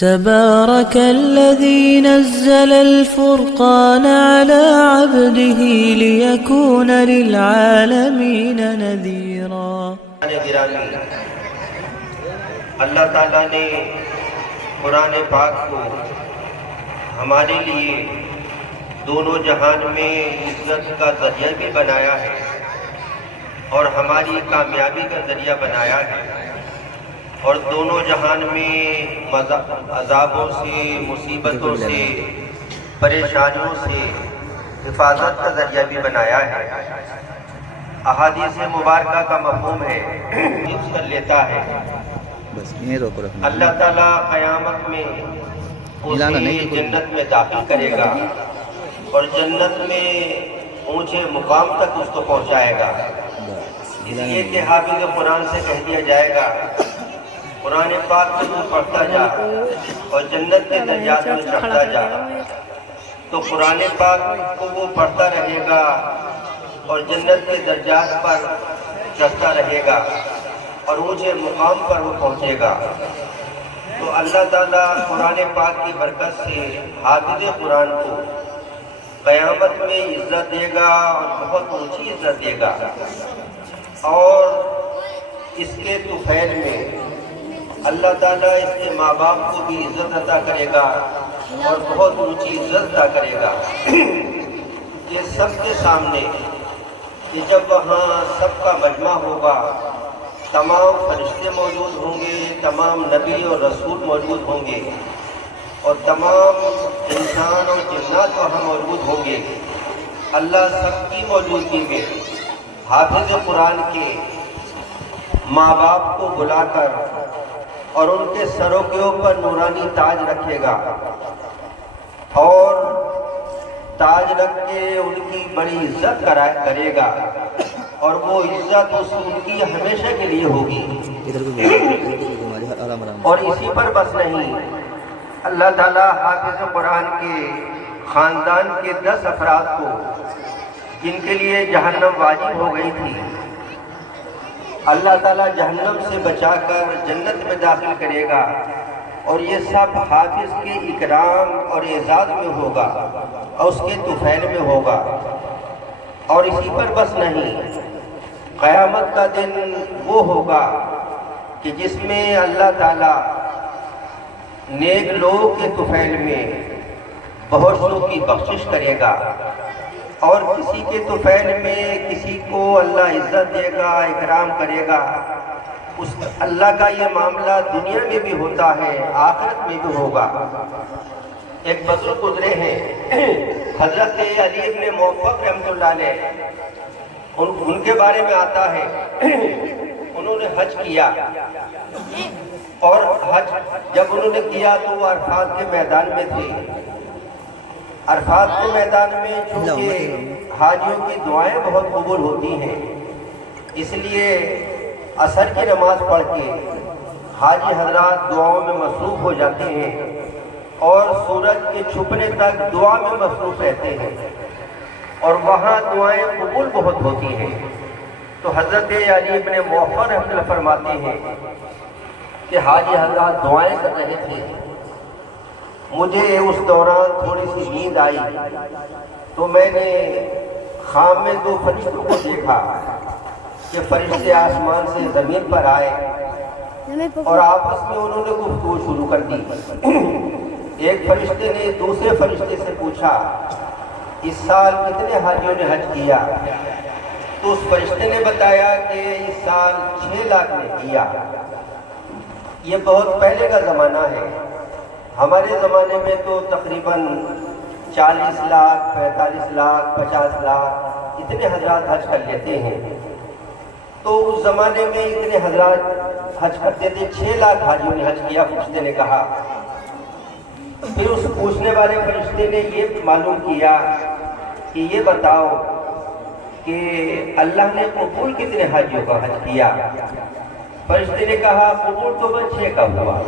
تبارك الذي نزل الفرقان على عبده ليكون للعالمين نذيرا۔ اللہ تعالیٰ نے قرآن پاک کو ہمارے لیے دونوں جہان میں عزت کا ذریعہ بھی بنایا ہے اور ہماری کامیابی کا ذریعہ بنایا ہے، اور دونوں جہان میں عذابوں سے، مصیبتوں سے، پریشانیوں سے حفاظت کا ذریعہ بھی بنایا ہے۔ احادیث مبارکہ کا مفہوم ہے حفظ کر لیتا ہے۔ اللہ تعالیٰ قیامت میں اسے جنت میں داخل کرے گا اور جنت میں اونچے مقام تک اس کو پہنچائے گا، اس لیے کہ حافظ قرآن سے کہہ دیا جائے گا قرآن پاک کو تو پڑھتا جا اور جنت کے درجات میں چڑھتا جا، تو قرآن پاک کو وہ پڑھتا رہے گا اور جنت کے درجات پر چڑھتا رہے گا اور اونچے مقام پر وہ پہنچے گا۔ تو اللہ تعالیٰ قرآن پاک کی برکت سے حافظ قرآن کو قیامت میں عزت دے گا اور بہت اونچی عزت دے گا، اور اس کے طفیل میں اللہ تعالیٰ اس کے ماں باپ کو بھی عزت عطا کرے گا اور بہت اونچی عزت عطا کرے گا۔ یہ سب کے سامنے کہ جب وہاں سب کا مجمع ہوگا، تمام فرشتے موجود ہوں گے، تمام نبی اور رسول موجود ہوں گے، اور تمام انسان اور جنات وہاں موجود ہوں گے، اللہ سب کی موجودگی میں حافظ قرآن کے ماں باپ کو بلا کر اور ان کے سروں کے اوپر نورانی تاج رکھے گا، اور تاج رکھ کے ان کی بڑی عزت کرے گا، اور وہ عزت ان کی ہمیشہ کے لیے ہوگی۔ اور اسی پر بس نہیں، اللہ تعالیٰ حافظ قرآن کے خاندان کے 10 افراد کو جن کے لیے جہنم واجب ہو گئی تھی، اللہ تعالیٰ جہنم سے بچا کر جنت میں داخل کرے گا، اور یہ سب حافظ کے اکرام اور اعزاز میں ہوگا اور اس کے طفیل میں ہوگا۔ اور اسی پر بس نہیں، قیامت کا دن وہ ہوگا کہ جس میں اللہ تعالیٰ نیک لوگوں کے طفیل میں بہت سو کی بخشش کرے گا، اور کسی کے طفیل میں کسی کو اللہ عزت دے گا، اکرام کرے گا۔ اللہ کا یہ معاملہ دنیا میں بھی ہوتا ہے، آخرت میں بھی ہوگا۔ ایک بزرگ گزرے ہیں حضرت علی بن موفق رحمۃ اللہ علیہ، ان کے بارے میں آتا ہے انہوں نے حج کیا، اور حج جب انہوں نے کیا تو وہ عرفات کے میدان میں تھے۔ عرفات کے میدان میں چونکہ حاجیوں کی دعائیں بہت قبول ہوتی ہیں، اس لیے عصر کی نماز پڑھ کے حاجی حضرات دعاؤں میں مصروف ہو جاتے ہیں، اور سورج کے چھپنے تک دعا میں مصروف رہتے ہیں، اور وہاں دعائیں قبول بہت ہوتی ہیں۔ تو حضرت علی بن موفق رحمۃ اللہ فرماتے ہیں کہ حاجی حضرات دعائیں کر رہے تھے، مجھے اس دوران تھوڑی سی نیند آئی، تو میں نے خام میں 2 فرشتوں کو دیکھا کہ فرشتے آسمان سے زمین پر آئے اور آپس میں انہوں نے گفتگو شروع کر دی۔ ایک فرشتے نے دوسرے فرشتے سے پوچھا اس سال کتنے حاجیوں نے حج کیا؟ تو اس فرشتے نے بتایا کہ اس سال 6 لاکھ نے کیا۔ یہ بہت پہلے کا زمانہ ہے، ہمارے زمانے میں تو تقریباً 40 لاکھ 45 لاکھ 50 لاکھ اتنے حضرات حج کر لیتے ہیں۔ تو اس زمانے میں اتنے حضرات حج کرتے تھے، 6 لاکھ حاجیوں نے حج کیا، فرشتے نے کہا۔ پھر اس پوچھنے والے فرشتے نے یہ معلوم کیا کہ یہ بتاؤ کہ اللہ نے قبول کتنے حاجیوں کا حج کیا؟ فرشتے نے کہا قبول تو بس 6 کا ہوا۔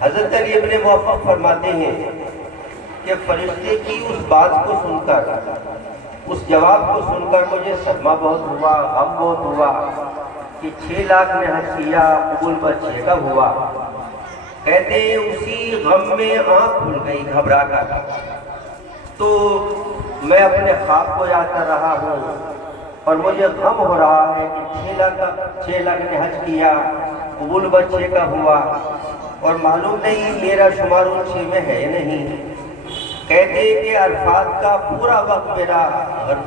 حضرت علی ابن موفق فرماتے ہیں کہ فرشتے کی اس بات کو سن کر، اس جواب کو سن کر مجھے صدمہ بہت ہوا، غم بہت ہوا کہ 6 لاکھ نے حج کیا، قبول بس 6 کا ہوا۔ کہتے ہیں اسی غم میں آنکھ کھل گئی گھبرا کر، تو میں اپنے خواب کو یاد کر رہا ہوں اور مجھے غم ہو رہا ہے کہ 6 لاکھ نے حج کیا، قبول بس 6 کا ہوا اور معلوم نہیں میرا شمار ان 6 میں ہے نہیں۔ کہتے ہیں کہ عرفات کا پورا وقت میرا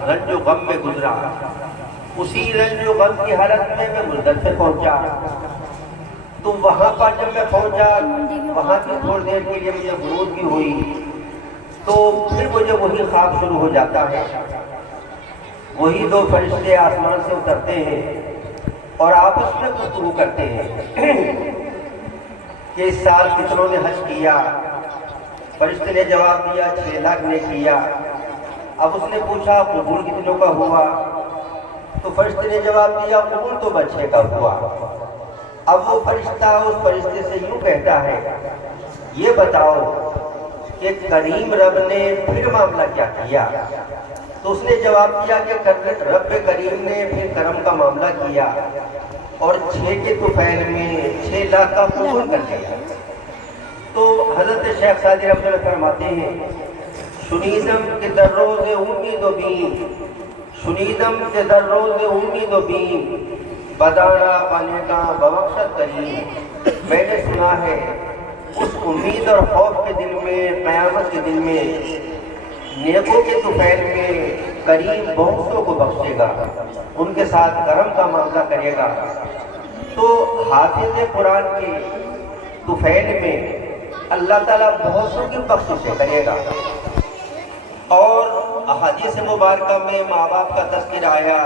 رنج و غم میں گزرا، اسی رنج و غم کی حالت میں مزدلفہ پہنچا۔ تو وہاں پر جب میں پہنچا، وہاں کی تھوڑی دیر کے لیے مجھے غروب بھی ہوئی، تو پھر مجھے وہی خواب شروع ہو جاتا ہے۔ وہی 2 فرشتے آسمان سے اترتے ہیں اور آپس میں گفتگو کرتے ہیں کہ اس سال کتنوں نے حج کیا؟ فرشتے نے جواب دیا 6 لاکھ نے کیا۔ اب اس نے پوچھا قبول کتنوں کا ہوا؟ تو فرشتے نے جواب دیا قبول تو بس 6 کا ہوا۔ اب وہ فرشتہ اس فرشتے سے یوں کہتا ہے یہ بتاؤ کہ کریم رب نے پھر معاملہ کیا کیا؟ تو اس نے جواب دیا کہ رب کریم نے پھر کرم کا معاملہ کیا اور 6 کے طفیل میں 6 لاکھ کا قبول کر دیا۔ تو حضرت شیخ سعدی رحمۃ اللہ فرماتے ہیں شنیدم کے در روز امید و بیم، شنیدم کے در روز امید و بیم، بدانا پانے کا ببخشت کریم۔ میں نے سنا ہے اس امید اور خوف کے دن میں، قیامت کے دن میں نیکوں کے طفیل میں کریم بہت سو کو بخشے گا، ان کے ساتھ کرم کا معاملہ کرے گا۔ تو حافظ قرآن کے طفیل میں اللہ تعالیٰ بہت سو کی بخششیں کرے گا۔ اور احادیث مبارکہ میں ماں باپ کا تذکرہ آیا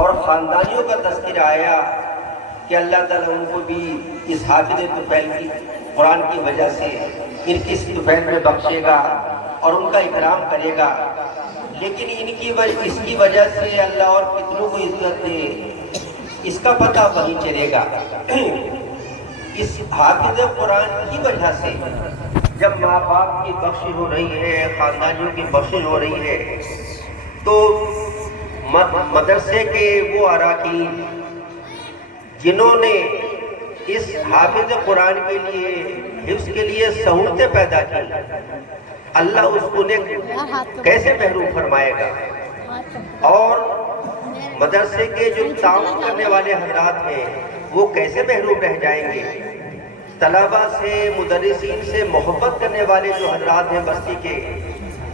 اور خاندانیوں کا تذکرہ آیا کہ اللہ تعالیٰ ان کو بھی اس حافظ طفیل کی قرآن کی وجہ سے ان کی طفیل میں بخشے گا اور ان کا اکرام کرے گا۔ لیکن اس کی وجہ سے اللہ اور کتنوں کو عزت دے اس کا پتہ وہیں چلے گا۔ اس حافظ قرآن کی وجہ سے جب ماں باپ کی بخشش ہو رہی ہے، خاندانیوں کی بخشش ہو رہی ہے، تو مدرسے کے وہ اراکین جنہوں نے اس حافظ قرآن کے لیے حفظ کے لیے سہولتیں پیدا کی، اللہ اس کو کیسے محروم فرمائے گا۔ اور مدرسے کے جو تعاون کرنے والے حضرات ہیں وہ کیسے محروم رہ جائیں گے۔ طلبہ سے، مدرسین سے محبت کرنے والے جو حضرات ہیں بستی کے،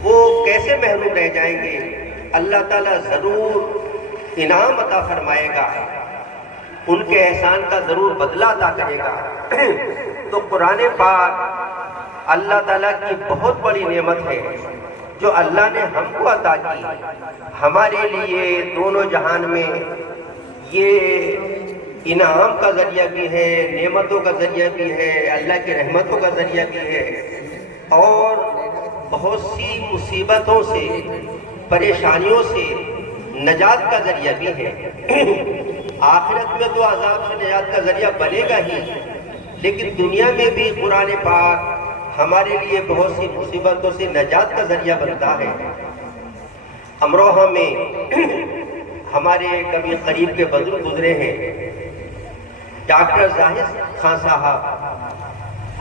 وہ کیسے محروم رہ جائیں گے۔ اللہ تعالیٰ ضرور انعام عطا فرمائے گا، ان کے احسان کا ضرور بدلہ عطا کرے گا۔ تو قرآن پاک اللہ تعالیٰ کی بہت بڑی نعمت ہے جو اللہ نے ہم کو عطا کی، ہمارے لیے دونوں جہان میں یہ انعام کا ذریعہ بھی ہے، نعمتوں کا ذریعہ بھی ہے، اللہ کی رحمتوں کا ذریعہ بھی ہے، اور بہت سی مصیبتوں سے، پریشانیوں سے نجات کا ذریعہ بھی ہے۔ آخرت میں تو عذاب سے نجات کا ذریعہ بنے گا ہی، لیکن دنیا میں بھی قرآن پاک ہمارے لیے بہت سی مصیبتوں سے نجات کا ذریعہ بنتا ہے۔ امروہہ میں ہمارے کبھی قریب کے بزرگ گزرے ہیں، ڈاکٹر زاہد خان صاحب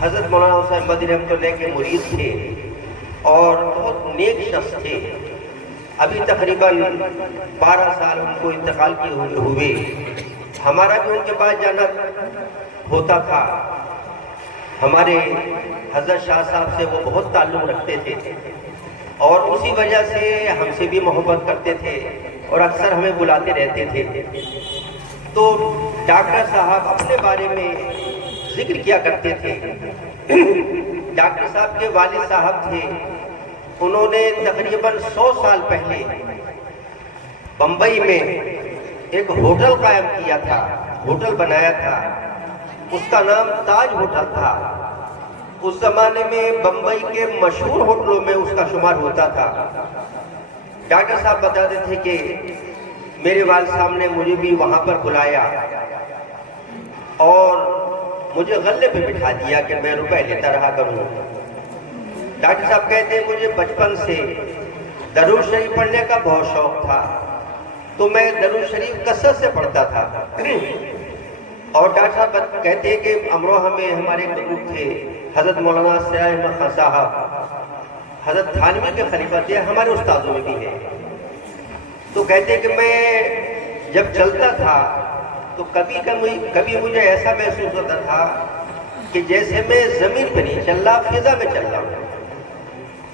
حضرت مولانا حسین مدنی رحمۃ اللہ کے مرید تھے اور بہت نیک شخص تھے۔ ابھی تقریباً 12 سال ان کو انتقال کیے ہوئے۔ ہمارا بھی ان کے پاس جانا ہوتا تھا۔ ہمارے حضرت شاہ صاحب سے وہ بہت تعلق رکھتے تھے اور اسی وجہ سے ہم سے بھی محبت کرتے تھے اور اکثر ہمیں بلاتے رہتے تھے۔ تو ڈاکٹر صاحب اپنے بارے میں ذکر کیا کرتے تھے۔ ڈاکٹر صاحب کے والد صاحب تھے، انہوں نے تقریباً 100 سال پہلے بمبئی میں ایک ہوٹل قائم کیا تھا، ہوٹل بنایا تھا، اس کا نام تاج ہوٹل تھا۔ اس زمانے میں بمبئی کے مشہور ہوٹلوں میں اس کا شمار ہوتا تھا۔ ڈاکٹر صاحب بتاتے تھے کہ میرے والد صاحب نے مجھے بھی وہاں پر بلایا اور مجھے غلے پہ بٹھا دیا کہ میں روپے لیتا رہا کروں۔ ڈاکٹر صاحب کہتے ہیں مجھے بچپن سے درود شریف پڑھنے کا بہت شوق تھا، تو میں درود شریف کثرت سے پڑھتا تھا۔ اور ڈاکٹر صاحب کہتے ہیں کہ امروہہ میں ہمارے ایک بزرگ تھے حضرت مولانا سراج احمد خان صاحب، حضرت تھانوی کے خلیفہ تھے، ہمارے استادوں میں بھی ہیں. تو کہتے ہیں کہ میں جب چلتا تھا تو کبھی مجھے ایسا محسوس ہوتا تھا کہ جیسے میں زمین پہ نہیں چل رہا، فضا میں چل رہا ہوں.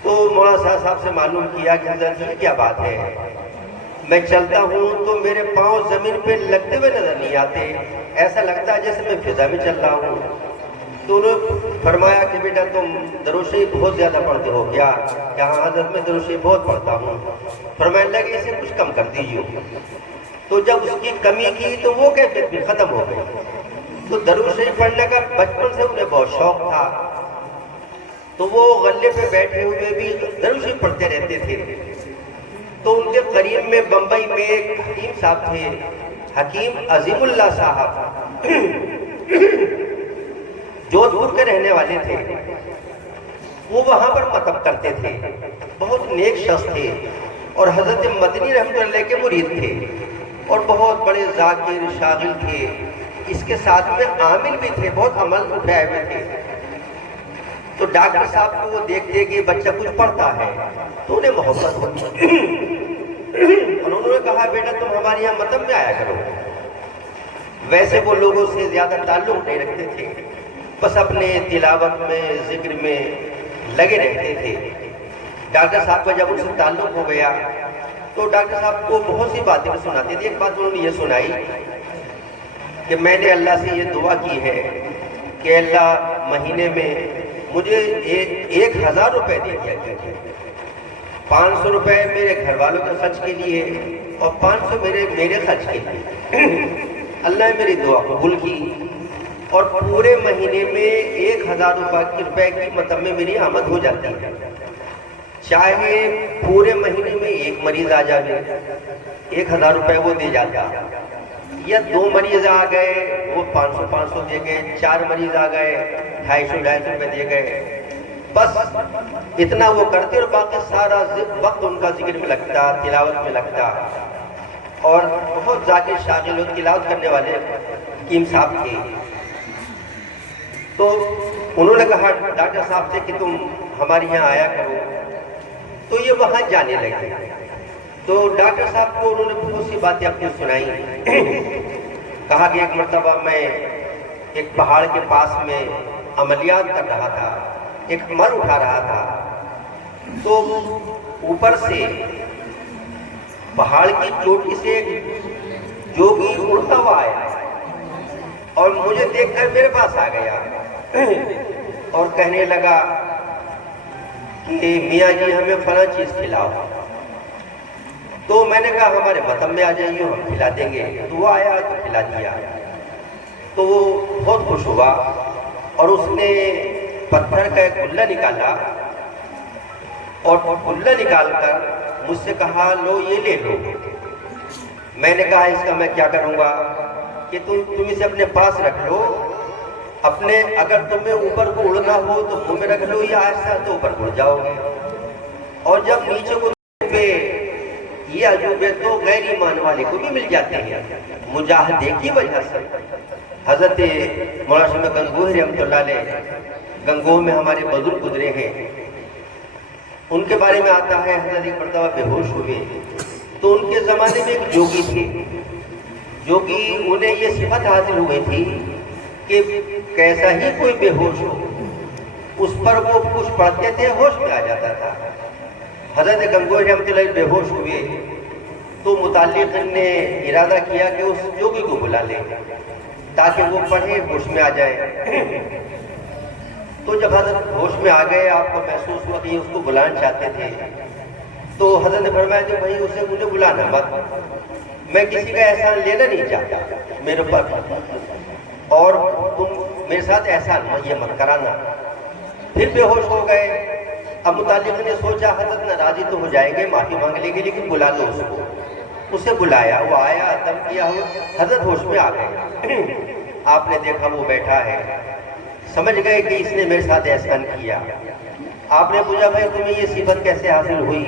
تو مولانا صاحب سے معلوم کیا کہ حضرت یہ کیا بات ہے، میں چلتا ہوں تو میرے پاؤں زمین پہ لگتے ہوئے نظر نہیں آتے، ایسا لگتا ہے جیسے میں فضا میں چل رہا ہوں. تو انہوں نے فرمایا کہ بیٹا تم درود شریف بہت زیادہ پڑھتے ہو کیا؟ ہاں حضرت میں درود شریف بہت پڑھتا ہوں. فرمایا لگے اسے کچھ کم کر دیجیے. تو جب اس کی کمی کی تو وہ کیفیت بھی ختم ہو گئی. تو درود شریف پڑھنے کا بچپن سے انہیں بہت شوق تھا، تو وہ غلے پہ بیٹھے ہوئے بھی درود شریف پڑھتے رہتے تھے. تو ان کے قریب میں بمبئی میں ایک حکیم صاحب تھے، حکیم عظیم اللہ صاحب، جودھ پور کے رہنے والے تھے. وہ وہاں پر مطلب کرتے تھے، بہت نیک شخص تھے اور حضرت مدنی رحمۃ اللہ کے مرید تھے اور بہت بڑے ذاکر شاغل تھے. اس کے ساتھ میں عامل بھی تھے، بہت عمل اٹھائے ہوئے تھے. تو ڈاکٹر صاحب کو وہ دیکھتے کہ بچہ کچھ پڑھتا ہے تو انہیں محبت ہوتی اور انہوں نے کہا بیٹا تم ہمارے یہاں مطلب میں آیا کرو. ویسے وہ لوگوں سے زیادہ تعلق نہیں رکھتے تھے، بس اپنے تلاوت میں ذکر میں لگے رہتے تھے. ڈاکٹر صاحب کا جب ان سے تعلق ہو گیا تو ڈاکٹر صاحب کو بہت سی باتیں سناتے تھے. ایک بات انہوں نے یہ سنائی کہ میں نے اللہ سے یہ دعا کی ہے کہ اللہ مہینے میں مجھے 1000 روپے دے دیا کیجیے، 500 روپے میرے گھر والوں کے خرچ کے لیے اور 500 میرے خرچ کے لیے. اللہ نے میری دعا قبول کی اور پورے مہینے میں 1000 روپے کی مطلب میں میری آمد ہو جاتی ہے. چاہے پورے مہینے میں ایک مریض آ جائے 1000 روپے وہ دے جاتا، یا 2 مریض آ گئے وہ 500 دے گئے، 4 مریض آ گئے 250 روپے دے گئے. بس اتنا وہ کرتے اور باقی سارا وقت ان کا ذکر میں لگتا، تلاوت میں لگتا. اور بہت ذاکر شاغل اور تلاوت کرنے والے حکیم صاحب تھے. تو انہوں نے کہا ڈاکٹر صاحب سے کہ تم ہمارے یہاں آیا کرو. تو یہ وہاں جانے لگے. تو ڈاکٹر صاحب کو انہوں نے بہت سی باتیں اپنی سنائی. کہا کہ ایک مرتبہ میں ایک پہاڑ کے پاس میں عملیات کر رہا تھا، ایک مر اٹھا رہا تھا. تو اوپر سے پہاڑ کی چوٹی سے ایک جوگی اڑتا ہوا آیا اور مجھے دیکھ کر میرے پاس آ گیا اور کہنے لگا کہ میاں جی ہمیں فلاں چیز کھلاؤ. تو میں نے کہا ہمارے مطلب میں آ جائیے ہم کھلا دیں گے. تو وہ آیا تو کھلا دیا. تو وہ بہت خوش ہوا اور اس نے پتھر کا ایک گلہ نکالا اور گلہ نکال کر مجھ سے کہا لو یہ لے لو. میں نے کہا اس کا میں کیا کروں گا کہ تم اسے اپنے پاس رکھ لو، اپنے اگر تمہیں اوپر کو اڑنا ہو تو منہ میں رکھ لو یا ایسا تو اوپر اڑ جاؤ گے. اور جب نیچے کو پہ یہ عجوبے تو غیر ایمان والے کو بھی مل جاتے ہیں مجاہدے کی وجہ سے. حضرت مولانا شاہ گنگوہ رحمۃ اللہ علیہ گنگوہ میں ہمارے بزرگ گزرے ہیں. ان کے بارے میں آتا ہے حضرت ایک مرتبہ بے ہوش ہوئے تو ان کے زمانے میں ایک جوگی تھے. جوگی انہیں یہ صفت حاصل ہوئی تھی کہ کیسا ہی کوئی بے ہوش ہو اس پر وہ کچھ پڑھتے تھے ہوش میں آ جاتا تھا. حضرت گنگوہ رحمۃ اللہ بے ہوش ہوئے تو متعلق نے ارادہ کیا کہ اس جوگی کو بلا لیں تاکہ وہ پڑھے ہوش میں آ جائے. تو جب حضرت ہوش میں آ گئے آپ کو محسوس ہوا کہ اس کو بلانا چاہتے تھے تو حضرت نے فرمایا کہ بھائی اسے مجھے بلانا مت، میں کسی کا احسان لینا نہیں چاہتا میرے پر اور تم میرے ساتھ احسان یہ مت کرانا. پھر بے ہوش ہو گئے. اب متعلق نے سوچا حضرت ناراضی تو ہو جائیں گے، معافی مانگ لیں گے، لیکن بلا دو اس کو. اسے بلایا، وہ آیا، دم کیا ہوا، حضرت ہوش میں آ گئے. آپ نے دیکھا وہ بیٹھا ہے، سمجھ گئے کہ اس نے میرے ساتھ احسان کیا. آپ نے پوچھا بھائی تمہیں یہ صفت کیسے حاصل ہوئی،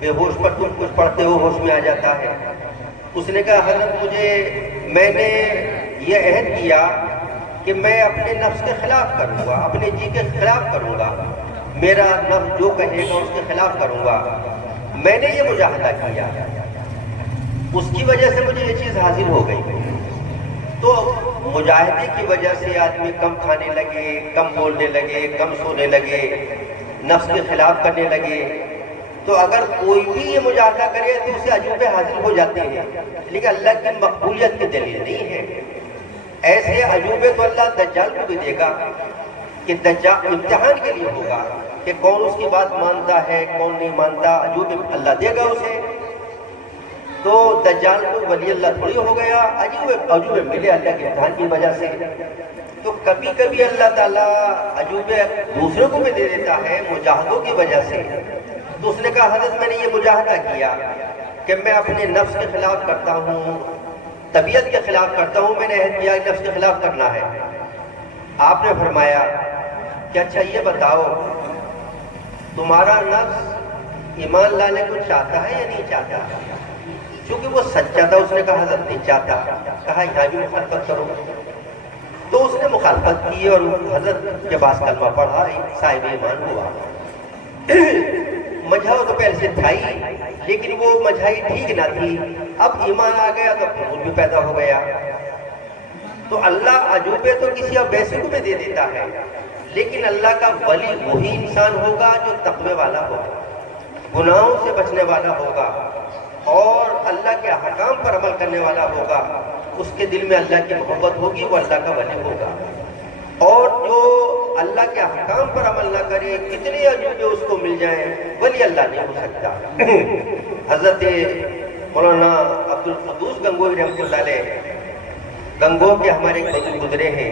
بے ہوش پر تم کچھ پڑھتے ہو ہوش میں آ جاتا ہے. اس نے کہا حضرت میں نے یہ عہد کیا کہ میں اپنے نفس کے خلاف کروں گا، اپنے جی کے خلاف کروں گا، میرا نفس جو کہے گا اس کے خلاف کروں گا۔ میں نے یہ مجاہدہ کیا، اس کی وجہ سے مجھے یہ چیز حاصل ہو گئی۔ تو مجاہدے کی وجہ سے آدمی کم کھانے لگے، کم بولنے لگے، کم سونے لگے، نفس کے خلاف کرنے لگے۔ تو اگر کوئی بھی یہ مجاہدہ کرے تو اسے عجوبے حاصل ہو جاتے ہیں، لیکن اللہ کی مقبولیت کی دلیل نہیں ہے۔ ایسے عجوبے تو اللہ دجال کو بھی دے گا کہ دجال امتحان کے لیے ہوگا کہ کون اس کی بات مانتا ہے، کون نہیں مانتا، عجوبے اللہ دے گا اسے۔ تو دجال کو ولی اللہ تھوڑی ہو گیا، عجوبے ملے اللہ کے امتحان کی وجہ سے۔ تو کبھی کبھی اللہ تعالیٰ عجوبے دوسروں کو بھی دے دیتا ہے مجاہدوں کی وجہ سے۔ تو اس نے کہا حضرت میں نے یہ مجاہدہ کیا کہ میں اپنے نفس کے خلاف کرتا ہوں، طبیعت کے خلاف کرتا ہوں، میں نے عہد کیا کہ نفس کے خلاف کرنا ہے۔ آپ نے فرمایا کہ اچھا یہ بتاؤ تمہارا نفس ایمان لانے کو چاہتا ہے یا نہیں چاہتا؟ چونکہ وہ سچا تھا، اس نے کہا حضرت نہیں چاہتا۔ کہا یہاں بھی مخالفت کرو۔ تو اس نے مخالفت کی اور حضرت کے پاس کلمہ پڑھا، صاحب ایمان ہوا۔ مجھاؤ تو پہلے سے تھا ہی، لیکن وہ مجھائی ٹھیک نہ تھی، اب ایمان آ گیا تو فضول بھی پیدا ہو گیا۔ تو اللہ عجوبے تو کسی اور ویسے کو بھی دے دیتا ہے، لیکن اللہ کا ولی وہی انسان ہوگا جو تقوی والا ہوگا، گناہوں سے بچنے والا ہوگا اور اللہ کے احکام پر عمل کرنے والا ہوگا۔ اس کے دل میں اللہ کی محبت ہوگی، وہ اللہ کا ولی ہوگا۔ اور جو اللہ کے احکام پر عمل نہ کرے، کتنے عجوبے اس کو مل جائیں، ولی اللہ نہیں ہو سکتا۔ حضرت مولانا عبدالقدوس گنگوہی رحمۃ اللہ علیہ، گنگو کے ہمارے ایک بزرگ گزرے ہیں،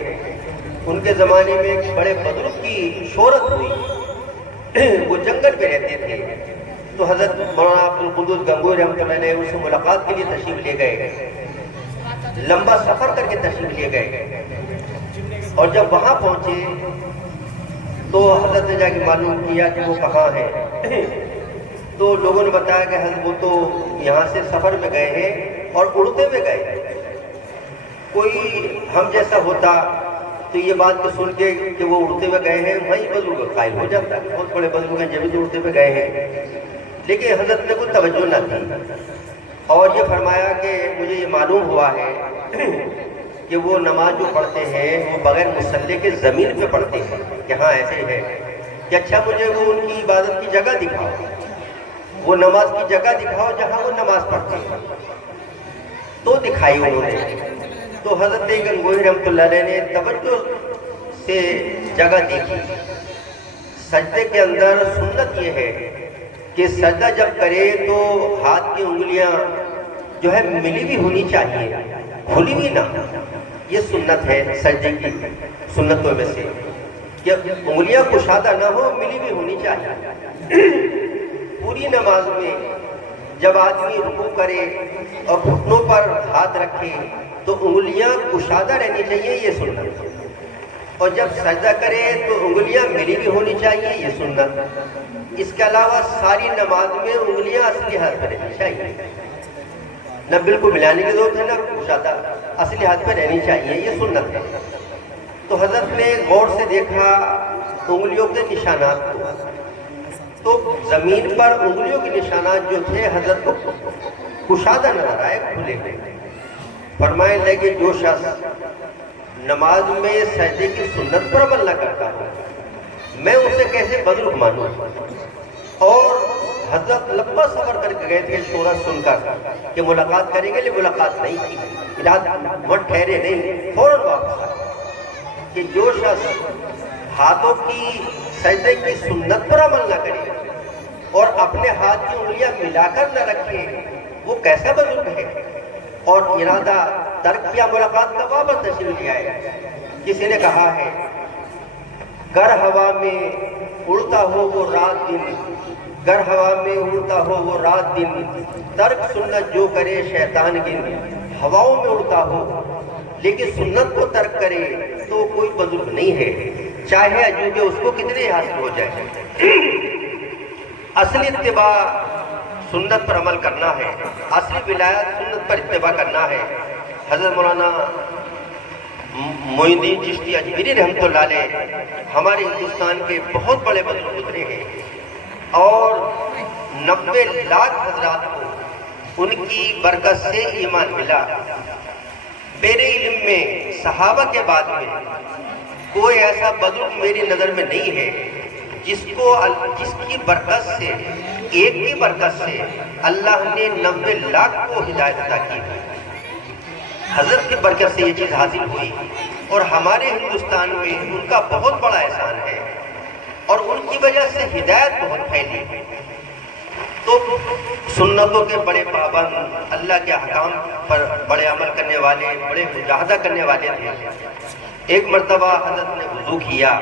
ان کے زمانے میں ایک بڑے بزرگ کی شہرت ہوئی، وہ جنگل میں رہتے تھے۔ تو حضرت مولانا عبدالقدوس گنگوہی رحمۃ اللہ علیہ ان سے ملاقات کے لیے تشریف لے گئے، لمبا سفر کر کے تشریف لے گئے، اور جب وہاں پہنچے تو حضرت نے جا کے معلوم کیا کہ وہ کہاں ہے۔ تو لوگوں نے بتایا کہ حضرت وہ تو یہاں سے سفر میں گئے ہیں اور اڑتے ہوئے گئے۔ کوئی ہم جیسا ہوتا تو یہ بات کو سن کے کہ وہ اڑتے ہوئے گئے ہیں، وہیں بزرگ قائل ہو جاتا ہے، بہت بڑے بزرگ ہیں جب بھی اڑتے ہوئے گئے ہیں۔ لیکن حضرت نے کوئی توجہ نہ تھی اور یہ فرمایا کہ مجھے یہ معلوم ہوا ہے کہ وہ نماز جو پڑھتے ہیں وہ بغیر مصلی کے زمین پہ پڑھتے ہیں، یہاں ایسے ہے کہ اچھا مجھے وہ ان کی عبادت کی جگہ دکھاؤ، وہ نماز کی جگہ دکھاؤ جہاں وہ نماز پڑھتے ہیں۔ تو دکھائی انہوں نے۔ تو حضرت گنگوہی رحمۃ اللہ علیہ نے توجہ سے جگہ دیکھی۔ سجدے کے اندر سنت یہ ہے کہ سجدہ جب کرے تو ہاتھ کی انگلیاں جو ہے ملی بھی ہونی چاہیے، کھلی بھی نہ۔ یہ سنت ہے سجدے کی سنتوں میں سے کہ انگلیاں کشادہ نہ ہو، ملی بھی ہونی چاہیے۔ پوری نماز میں جب آدمی رکوع کرے اور گھٹنوں پر ہاتھ رکھے تو انگلیاں کشادہ رہنی چاہیے، یہ سنت۔ اور جب سجدہ کرے تو انگلیاں ملی بھی ہونی چاہیے، یہ سنت۔ اس کے علاوہ ساری نماز میں انگلیاں اصلی ہاتھ پہ رہنی چاہیے، نہ بالکل ملانے کی ضرورت ہے نہ کشادہ، اصلی ہاتھ پہ رہنی چاہیے، یہ سنت ہے۔ تو حضرت نے غور سے دیکھا انگلیوں کے نشانات کو، تو زمین پر انگلیوں کے نشانات جو تھے حضرت کو کشادہ نظر آئے، کھلے ہوئے۔ فرمائے لگے جو شخص نماز میں سجدے کی سنت پر عمل نہ کرتا ہو، میں اسے کیسے بزرگ مانوں؟ اور حضرت لمبا سفر کر کے گئے تھے شورا سن کر کہ ملاقات کریں گے، لیکن ملاقات نہیں کی، وقت ٹھہرے نہیں، فوراً واپس آئے کہ جو شخص ہاتھوں کی سجدے کی سنت پر عمل نہ کرے اور اپنے ہاتھ کی انگلیاں ملا کر نہ رکھے، وہ کیسا بزرگ ہے؟ اور ارادہ ترک کیا ملاقات کا، واپس تشریف لے آئے۔ کسی نے کہا ہے گر ہوا میں اڑتا ہو وہ رات دن، گر ہوا میں اڑتا ہو وہ رات دن، ترک سنت جو کرے شیطان گن۔ ہواؤں میں اڑتا ہو لیکن سنت کو ترک کرے تو کوئی بزرگ نہیں ہے، چاہے عجوبے اس کو کتنے حاصل ہو جائے۔ اصلی اتباع سنت پر عمل کرنا ہے، اصلی ولایت سنت پر اتباع کرنا ہے۔ حضرت مولانا معین الدین چشتی اجمیری رحمۃ اللہ علیہ ہمارے ہندوستان کے بہت بڑے بزرگ گزرے ہیں، اور 90 لاکھ حضرات کو ان کی برکت سے ایمان ملا۔ میرے علم میں صحابہ کے بعد میں کوئی ایسا بزرگ میری نظر میں نہیں ہے جس کی برکت سے، ایک کی برکت سے اللہ نے 90 لاکھ کو ہدایت عطا کی۔ حضرت کی برکت سے یہ چیز حاصل ہوئی، اور ہمارے ہندوستان میں ان کا بہت بڑا احسان ہے، اور ان کی وجہ سے ہدایت بہت پھیلی۔ تو سنتوں کے بڑے پابند، اللہ کے احکام پر بڑے عمل کرنے والے، بڑے مجاہدہ کرنے والے تھے۔ ایک مرتبہ حضرت نے وضو کیا،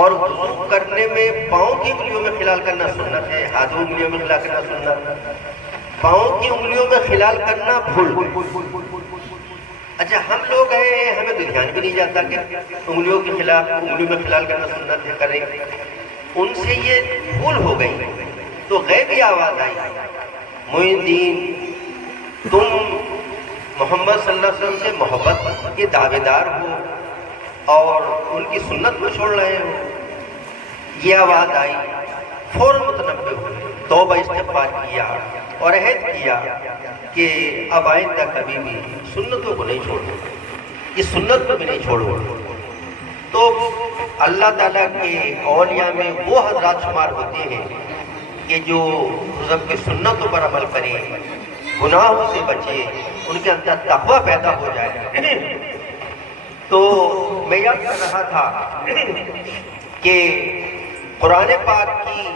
اور وضو کرنے میں پاؤں کی انگلیوں میں خلال کرنا سنت ہے، ہاتھوں کی انگلیوں میں خلال کرنا سنت، پاؤں کی انگلیوں میں خلال کرنا بھول گئے۔ اچھا، ہم لوگ ہیں، ہمیں تو دھیان بھی نہیں جاتا کہ انگلیوں میں خلال کرنا سنت ہے، کریں۔ ان سے یہ بھول ہو گئی، تو غیبی آواز آئی، معین الدین تم محمد صلی اللہ علیہ وسلم سے محبت کے دعوے دار ہو اور ان کی سنت کو چھوڑ رہے ہو۔ یہ آواز آئی، فوراً متنبہ ہوئے، توبہ استغفار کیا اور عہد کیا کہ اب آئندہ کبھی بھی سنتوں کو نہیں چھوڑو، اس سنت کو بھی نہیں چھوڑو۔ تو اللہ تعالیٰ کے اولیاء میں وہ حضرات شمار ہوتے ہیں کہ جو حضرت کی سنتوں پر عمل کریں، گناہوں سے بچے، ان کے اندر تقویٰ پیدا ہو جائے۔ تو میں یاد کر رہا تھا کہ قرآن پاک کی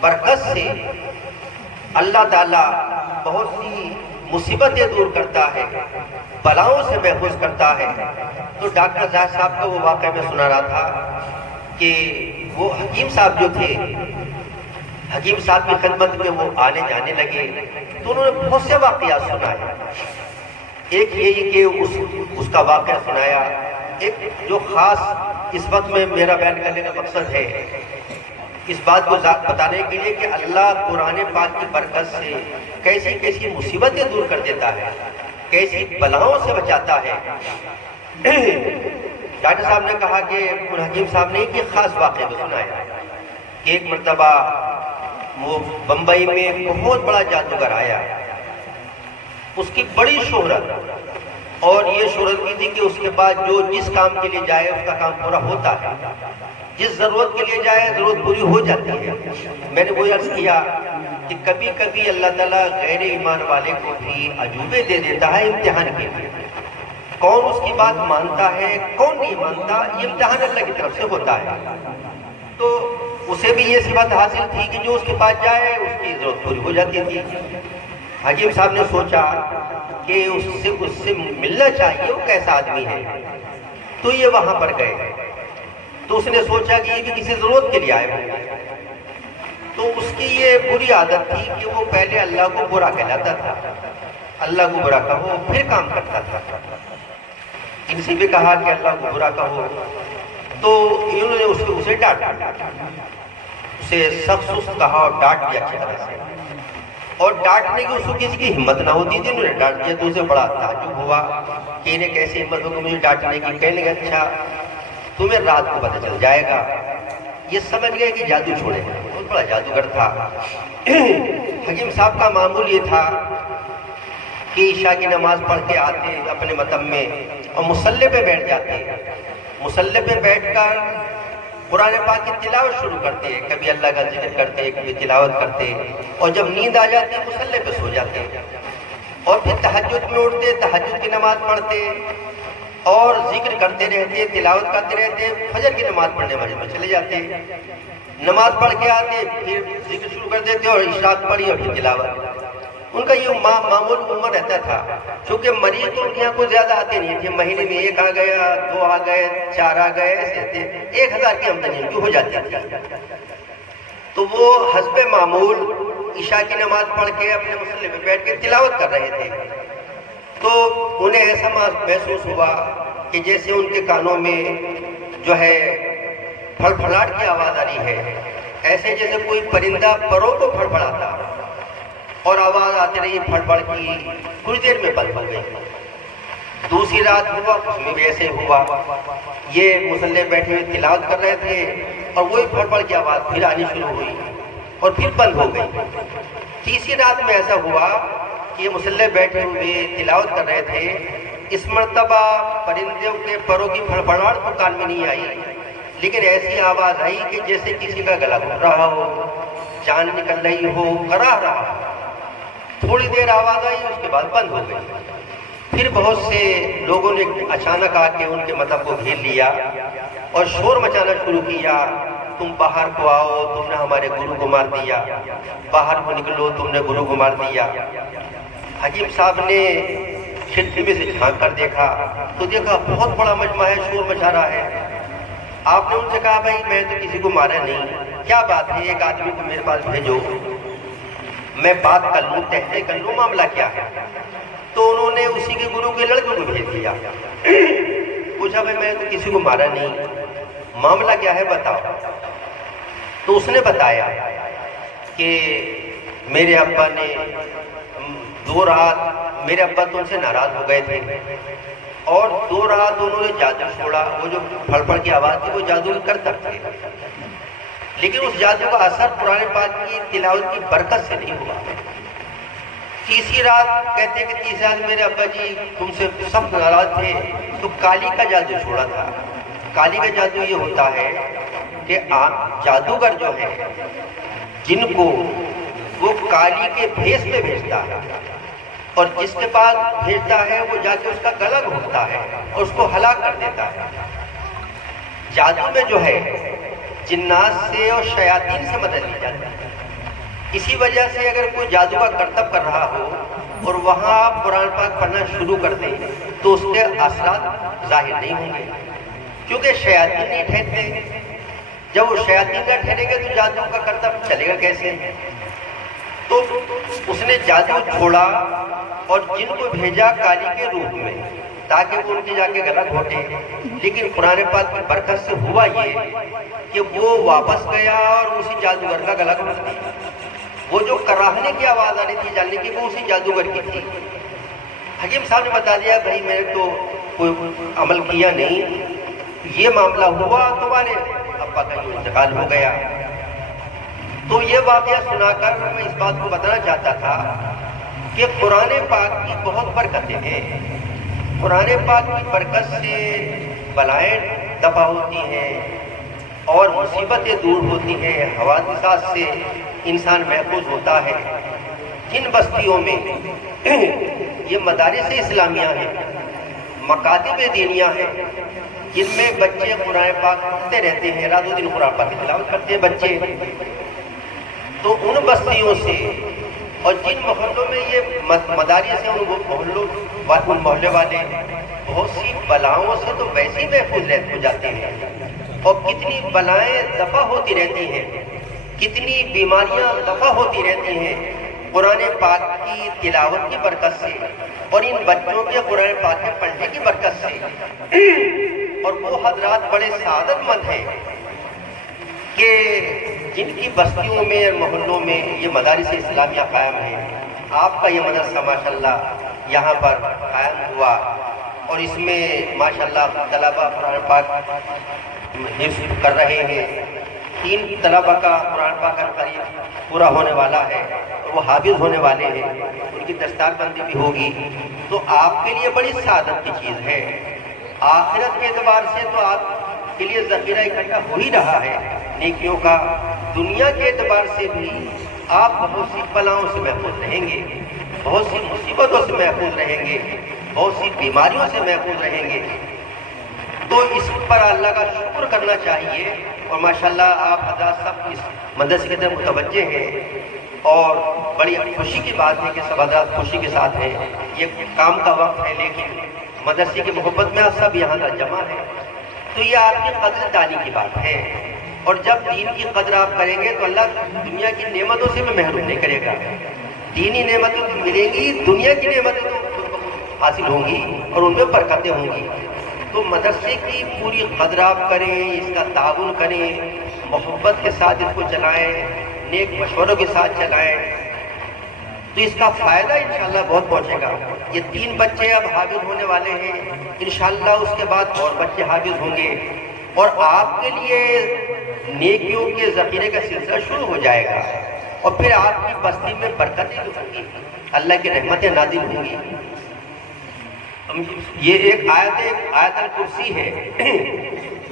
برکت سے اللہ تعالیٰ بہت سی مصیبتیں دور کرتا ہے، بلاؤں سے محفوظ کرتا ہے۔ تو ڈاکٹر زاہد صاحب کا وہ واقعہ میں سنا رہا تھا کہ وہ حکیم صاحب جو تھے، حکیم صاحب کی خدمت میں وہ آنے جانے لگے، تو انہوں نے بہت سے واقعات سنائے۔ ایک یہی کہ اس کا واقعہ سنایا، ایک جو خاص اس وقت میں میرا بیان کرنے کا مقصد ہے، اس بات کو بتانے کے لیے کہ اللہ قرآن پاک کی برکت سے کیسی کیسی مصیبتیں دور کر دیتا ہے، کیسی بلاؤں سے بچاتا ہے۔ ڈاکٹر صاحب نے کہا کہ حکیم صاحب نے ایک خاص واقعہ کو سنایا کہ ایک مرتبہ وہ بمبئی میں بہت بڑا جادوگر آیا، اس کی بڑی شہرت، اور یہ شہرت بھی تھی کہ اس کے بعد جو جس کام کے لیے جائے اس کا کام پورا ہوتا ہے، جس ضرورت کے لیے جائے ضرورت پوری ہو جاتی ہے۔ میں نے وہ عرض کیا کہ کبھی کبھی اللہ تعالیٰ غیر ایمان والے کو بھی عجوبے دے دیتا ہے امتحان کے لیے، کون اس کی بات مانتا ہے کون نہیں مانتا، یہ امتحان اللہ کی طرف سے ہوتا ہے۔ تو اسے بھی یہ صفت حاصل تھی کہ جو اس کے پاس جائے اس کی ضرورت پوری ہو جاتی تھی۔ حکیم صاحب نے سوچا کہ اس سے ملنا چاہیے، وہ کیسا آدمی ہے، تو یہ وہاں پر گئے۔ تو اس نے سوچا کہ یہ بھی کسی ضرورت کے لیے آئے ہوں گے، تو اس کی یہ بری عادت تھی کہ وہ پہلے اللہ کو برا کہلاتا تھا، اللہ کو برا کہو پھر کام کرتا تھا۔ ان سے بھی کہا کہ اللہ کو برا کہو، تو انہوں نے اسے ڈانٹا، اسے سخت سست کہا اور ڈانٹ دیا اچھی طرح سے، اور ڈانٹنے کی اس کو کسی کی ہمت نہ ہوتی تھی، انہوں نے ڈانٹ دیا۔ تو اسے بڑا تعجب ہوا کہ انہیں کیسے ہمت ہوگی مجھے ڈانٹنے کی۔ کہنے لگے اچھا تمہیں رات کو پتہ چل جائے گا۔ یہ سمجھ گئے کہ جادو چھوڑے، بہت بڑا جادوگر تھا۔ حکیم صاحب کا معمول یہ تھا کہ عشاء کی نماز پڑھ کے آتے اپنے مطب میں اور مصلی پہ بیٹھ جاتے، مصلی پہ بیٹھ کر قرآن پاک کی تلاوت شروع کرتے، کبھی اللہ کا ذکر کرتے، کبھی تلاوت کرتے، اور جب نیند آ جاتی مصلی پہ سو جاتے، اور پھر تہجد میں اٹھتے، تہجد کی نماز پڑھتے اور ذکر کرتے رہتے، تلاوت کرتے رہتے، فجر کی نماز پڑھنے مسجد میں چلے جاتے، نماز پڑھ کے آتے پھر ذکر شروع کر دیتے اور اشراق پڑھی اور پھر تلاوت۔ ان کا یہ معمول عمر رہتا تھا، چونکہ مریض تو ان کے یہاں کوئی زیادہ آتے نہیں تھے، مہینے میں 1 آ گیا، 2 آ گئے، 4 آ گئے، ایسے تھے، 1000 کی آمدنی ان کی ہو جاتی تھی۔ تو وہ حسب معمول عشاء کی نماز پڑھ کے اپنے مصلی میں بیٹھ کے تلاوت کر رہے تھے، تو انہیں ایسا محسوس ہوا کہ جیسے ان کے کانوں میں جو ہے پھڑ پھڑاہٹ کی آواز آ رہی ہے، ایسے جیسے کوئی پرندہ پروں کو پھڑ پھڑاتا، اور آواز آتی رہی پھڑ پھڑ کی، کچھ دیر میں بند ہو گئی۔ دوسری رات ہوا، اس میں بھی ایسے ہوا، یہ مصلی بیٹھے ہوئے تلاوت کر رہے تھے اور وہی پھڑ پھڑ کی آواز پھر آنی شروع ہوئی اور پھر بند ہو گئی۔ تیسری رات میں ایسا ہوا کہ یہ مصلی بیٹھے ہوئے تلاوت کر رہے تھے، اس مرتبہ پرندوں کے پروں کی پھڑپھڑاہٹ تو کان میں نہیں آئی، لیکن ایسی آواز آئی کہ جیسے کسی کا گلا گھٹ رہا ہو، جان نکل رہی ہو، کراہ رہا ہو۔ تھوڑی دیر آواز آئی، اس کے بعد بند ہو گئی۔ پھر بہت سے لوگوں نے اچانک آ کے ان کے مذہب کو گھیر لیا اور شور مچانا شروع کیا، تم باہر کو آؤ، تم نے ہمارے گرو کو مار دیا، باہر کو نکلو، تم نے گرو کو مار دیا۔ حکیم صاحب نے کھڑکی میں سے جھانک کر دیکھا تو دیکھا بہت بڑا مجمع ہے، شور مچا رہا ہے۔ آپ نے ان سے کہا بھائی میں تو کسی کو مارا نہیں، کیا بات ہے، ایک آدمی کو میرے پاس بھیجو، میں بات کر لوں، تحقیق کر لوں، معاملہ کیا ہے۔ تو انہوں نے اسی کے گرو کے لڑکے کو بھیج دیا، پوچھا بھائی میں تو کسی کو مارا نہیں، معاملہ کیا ہے بتاؤ۔ تو اس نے بتایا کہ میرے ابا نے 2 رات، میرے ابا تو ان سے ناراض ہو گئے تھے اور 2 رات انہوں نے جادو چھوڑا، وہ جو پھڑ پھڑ کی آواز تھی وہ جادو کر سکتے، لیکن اس جادو کا اثر قرآن پاک کی تلاوت کی برکت سے نہیں ہوا۔ تیسری رات کہتے کہ تیسری رات میرے ابا جی تم سے سخت ناراض تھے تو کالی کا جادو چھوڑا تھا۔ کالی کا جادو یہ ہوتا ہے کہ جادوگر جو ہے جن کو وہ کالی کے بھیس میں بھیجتا ہے اور جس کے پاس بھیجتا ہے وہ جا کے اس کا گلا گھونٹتا ہے اور اس کو ہلاک کر دیتا ہے۔ جادو میں جو ہے جنات سے اور شیاطین سے مدد لی جاتی ہے۔ اسی وجہ سے اگر کوئی جادو کا کرتب کر رہا ہو اور وہاں آپ قرآن پاک پڑھنا شروع کر دیں تو اس کے اثرات ظاہر نہیں ہوں گے، کیونکہ شیاطین نہیں ٹھہرتے۔ جب وہ شیاطین نہ ٹھہریں گے تو جادو کا کرتب چلے گا کیسے؟ تو اس نے جادو چھوڑا اور جن کو بھیجا کالی کے روپ میں تاکہ وہ ان کے جا کے گلا گھونٹے، لیکن قرآن پاک کی برکت سے ہوا یہ کہ وہ واپس گیا اور اسی جادوگر کا گلا گھونٹ دیا۔ وہ جو کراہنے کی آواز آ رہی تھی جاننے کی وہ اسی جادوگر کی تھی۔ حکیم صاحب نے بتا دیا بھائی میں نے تو کوئی عمل کیا نہیں، یہ معاملہ ہوا تمہارے ابا کا جو انتقال ہو گیا۔ تو یہ واقعہ سنا کر میں اس بات کو بتانا چاہتا تھا کہ قرآن پاک کی بہت برکتیں ہیں۔ قرآن پاک کی برکت سے بلائیں دفع ہوتی ہیں اور مصیبتیں دور ہوتی ہیں، حوادثات سے انسان محفوظ ہوتا ہے۔ جن بستیوں میں یہ مدارس اسلامیہ ہیں، مکاتب دینیہ ہیں، جن میں بچے قرآن پاک پڑھتے رہتے ہیں، رات و دن قرآن پاک کی تلاوت کرتے ہیں بچے، تو ان بستیوں سے اور جن محلوں میں یہ مدارس ہیں ان محلے والے بہت سی بلاؤں سے تو ویسے ہی محفوظ ہو جاتے ہیں، اور کتنی بلائیں دفع ہوتی رہتی ہیں، کتنی بیماریاں دفع ہوتی رہتی ہیں قرآن پاک کی تلاوت کی برکت سے اور ان بچوں کے قرآن پاک کے پڑھنے کی برکت سے۔ اور وہ حضرات بڑے سعادت مند ہیں کہ جن کی بستیوں میں اور محلوں میں یہ مدارس اسلامیہ قائم ہیں۔ آپ کا یہ مدرسہ ماشاءاللہ یہاں پر قائم ہوا اور اس میں ماشاءاللہ طلبہ قرآن پاک حفظ کر رہے ہیں۔ 3 طلبہ کا قرآن پاک قریب پورا ہونے والا ہے، وہ حافظ ہونے والے ہیں، ان کی دستار بندی بھی ہوگی، تو آپ کے لیے بڑی سعادت کی چیز ہے۔ آخرت کے اعتبار سے تو آپ کے لیے ذخیرہ اکٹھا ہو ہی رہا ہے نیکیوں کا، دنیا کے اعتبار سے بھی آپ بہت سی بلاؤں سے محفوظ رہیں گے، بہت سی مصیبتوں سے محفوظ رہیں گے، بہت سی بیماریوں سے محفوظ رہیں گے۔ تو اس پر اللہ کا شکر کرنا چاہیے، اور ماشاءاللہ آپ حضرات سب اس مدرسے کی طرف متوجہ ہیں، اور بڑی خوشی کی بات ہے کہ سب حضرات خوشی کے ساتھ ہیں۔ یہ کام کا وقت ہے لیکن مدرسے کی محبت میں آپ سب یہاں جمع ہیں، تو یہ آپ کی قدر دانی کی بات ہے، اور جب دین کی قدر آپ کریں گے تو اللہ دنیا کی نعمتوں سے بھی محروم نہیں کرے گا۔ دینی نعمتیں تو ملیں گی، دنیا کی نعمتیں تو حاصل ہوں گی اور ان میں برکتیں ہوں گی۔ تو مدرسے کی پوری قدر آپ کریں، اس کا تعاون کریں، محبت کے ساتھ اس کو چلائیں، نیک مشوروں کے ساتھ چلائیں۔ تو اس کا فائدہ انشاءاللہ بہت پہنچے گا. یہ 3 بچے اب حافظ ہونے والے ہیں، انشاءاللہ اس کے بعد اور بچے حافظ ہوں گے، اور آپ کے لیے نیکیوں کے ذخیرے کا سلسلہ شروع ہو جائے گا، اور پھر آپ کی بستی میں برکتیں بھی ہوں گی، اللہ کی رحمتیں نازل ہوں گی. یہ ایک آیت الکرسی ہے،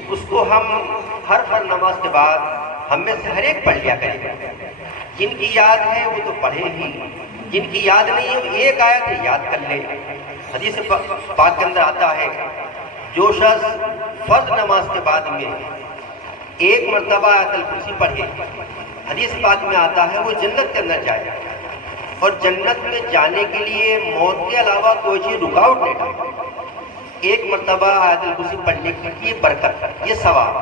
اس کو ہم ہر فرض نماز کے بعد ہم میں سے ہر ایک پڑھ لیا کریں. جن کی یاد ہے وہ تو پڑھے ہی، جن کی یاد نہیں ہے وہ ایک آیت ہے یاد کر لے. حدیث پاک کے اندر آتا ہے جو شخص فرض نماز کے بعد میں ایک مرتبہ آیت الکرسی پڑھے، حدیث پاک میں آتا ہے وہ جنت کے اندر جائے، اور جنت میں جانے کے لیے موت کے علاوہ کوئی چیز رکاوٹ نہیں ڈالتی. ایک مرتبہ آیت الکرسی پڑھنے کی یہ برکت، یہ ثواب.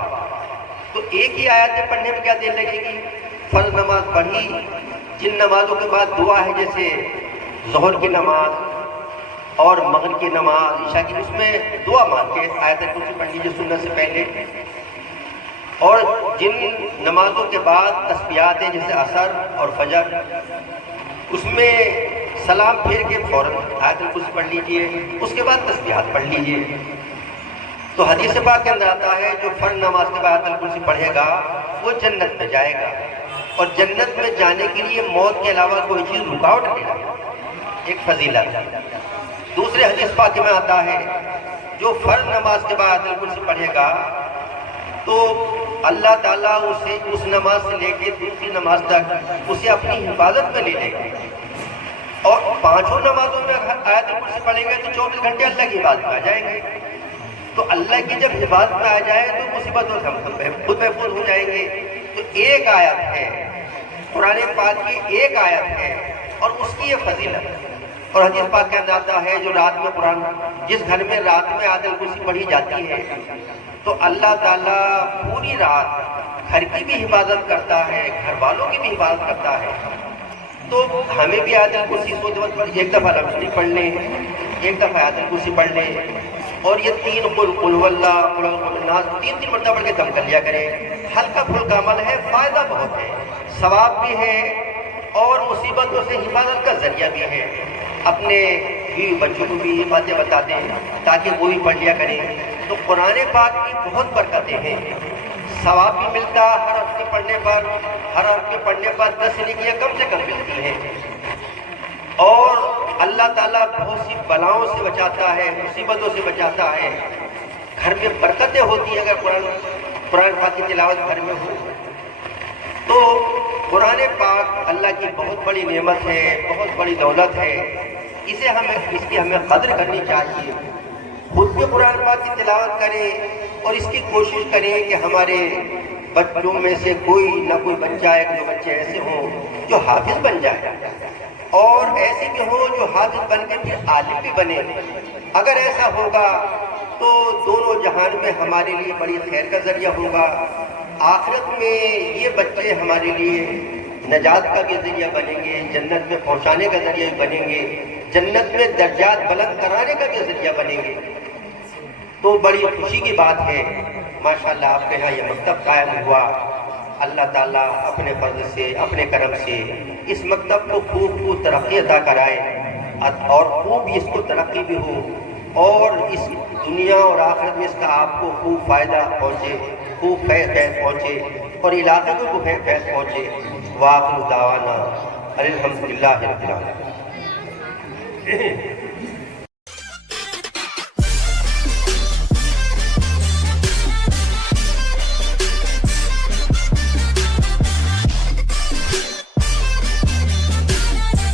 تو ایک ہی آیت پڑھنے میں کیا دیر لگے گی؟ فرض نماز پڑھی، جن نمازوں کے بعد دعا ہے جیسے ظہر کی نماز اور مغرب کی نماز، عشاء کی، اس میں دعا مانگ کے آیت الکرسی پڑھ لیجیے سنت سے پہلے. اور جن نمازوں کے بعد تسبیحات ہیں جیسے عصر اور فجر، اس میں سلام پھیر کے فوراً آیت الکرسی پڑھ لیجیے، اس کے بعد تسبیحات پڑھ لیجیے. تو حدیث پاک کے اندر آتا ہے جو فرض نماز کے بعد آیت الکرسی پڑھے گا وہ جنت میں جائے گا، اور جنت میں جانے کے لیے موت کے علاوہ کوئی چیز رکاوٹ نہیں ہے. ایک فضیلت. دوسرے حدیث پاک میں آتا ہے جو فرض نماز کے بعد آیت الکرسی پڑھے گا تو اللہ تعالیٰ اسے اس نماز سے لے کے دوسری نماز تک اسے اپنی حفاظت میں لے لے گا. اور 5 نمازوں میں آیت الکرسی پڑھیں گے تو 24 گھنٹے اللہ کی حفاظت میں آ جائیں گے. تو اللہ کی جب حفاظت میں آ جائے تو مصیبتوں سے ہم خود محفوظ ہو جائیں گے. تو ایک آیت ہے قرآن پاک کی، ایک آیت ہے اور اس کی یہ فضیلت. اور حدیث پاک کے اندر آتا ہے جو رات میں قرآن، جس گھر میں رات میں آیت الکرسی پڑھی جاتی ہے تو اللہ تعالیٰ پوری رات گھر کی بھی حفاظت کرتا ہے، گھر والوں کی بھی حفاظت کرتا ہے. تو ہمیں بھی آیت الکرسی سوچ پر ایک دفعہ لفظ پڑھ لیں، ایک دفعہ آیت الکرسی پڑھ لیں، اور یہ 3 قل هو اللہ، قل اعوذ برب الناس 3 مرتبہ پڑھ کے دم کر لیا کریں. ہلکا پھلکا عمل ہے، فائدہ بہت ہے، ثواب بھی ہے اور مصیبتوں سے حفاظت کا ذریعہ بھی ہے. اپنے بیوی بچوں کو بھی یہ باتیں بتا دیں تاکہ وہ بھی پڑھ لیا کریں. تو قرآن پاک کی بہت برکتیں ہیں، ثواب بھی ملتا ہر ہفتے پڑھنے پر، ہر ہفتے پڑھنے پر 10 نیکیاں کم سے کم ملتی ہیں. اور اللہ تعالیٰ بہت سی بلاؤں سے بچاتا ہے، مصیبتوں سے بچاتا ہے. گھر میں برکتیں ہوتی ہیں اگر قرآن پاک کی تلاوت گھر میں ہو. تو قرآن پاک اللہ کی بہت بڑی نعمت ہے، بہت بڑی دولت ہے. اس کی ہمیں قدر کرنی چاہیے. خود بھی قرآن پاک کی تلاوت کریں اور اس کی کوشش کریں کہ ہمارے بچوں میں سے کوئی نہ کوئی بچہ، 1-2 بچے ایسے ہوں جو حافظ بن جائے، اور ایسے بھی ہوں جو حافظ بن کے پھر عالم بھی بنے. اگر ایسا ہوگا تو دونوں جہان میں ہمارے لیے بڑی خیر کا ذریعہ ہوگا. آخرت میں یہ بچے ہمارے لیے نجات کا بھی ذریعہ بنیں گے، جنت میں پہنچانے کا ذریعہ بھی بنیں گے، جنت میں درجات بلند کرانے کا بھی ذریعہ بنیں گے. تو بڑی خوشی کی بات ہے ماشاءاللہ آپ کے یہاں یہ مکتب قائم ہوا. اللہ تعالیٰ اپنے فضل سے، اپنے کرم سے اس مکتب کو خوب ترقی عطا کرائے، اور خوب اس کو ترقی بھی ہو، اور اس دنیا اور آخرت میں اس کا آپ کو خوب فائدہ پہنچے، خوب فیض پہنچے، اور علاقے کو خوب فیض پہنچے. وآخر دعوانا الحمدللہ رب العالمین.